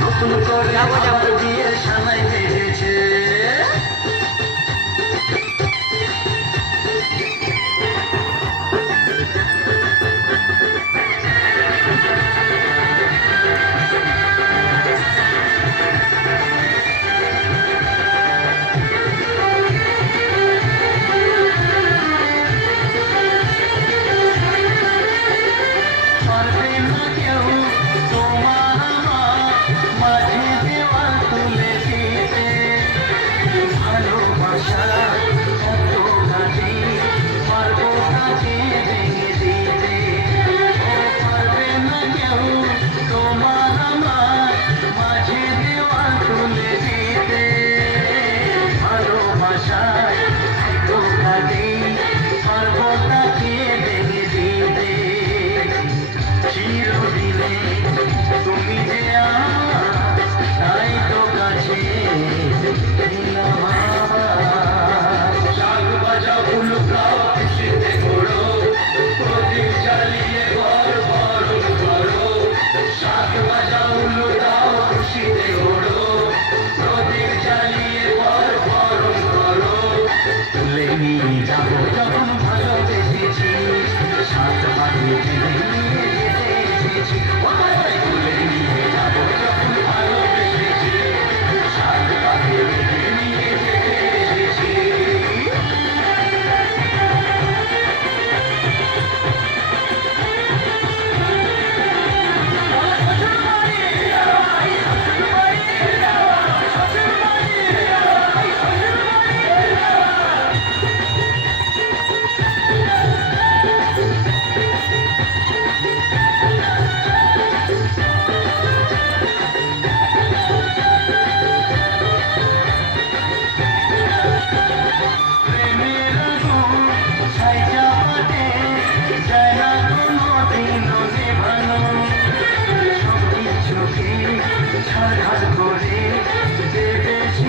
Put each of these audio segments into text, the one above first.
নতুন করে আবার দিয়ে সামনে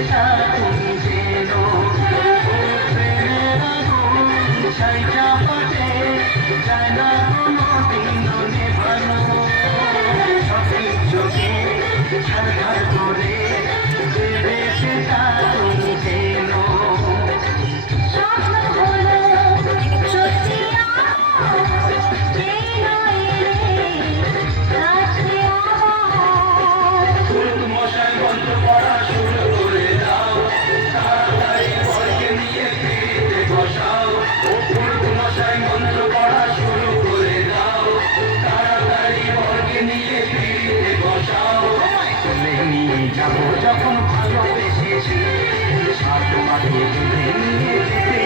deixar যাব যখন ভালোবেসেছি সাধ্য মাঝে যেতে যেতে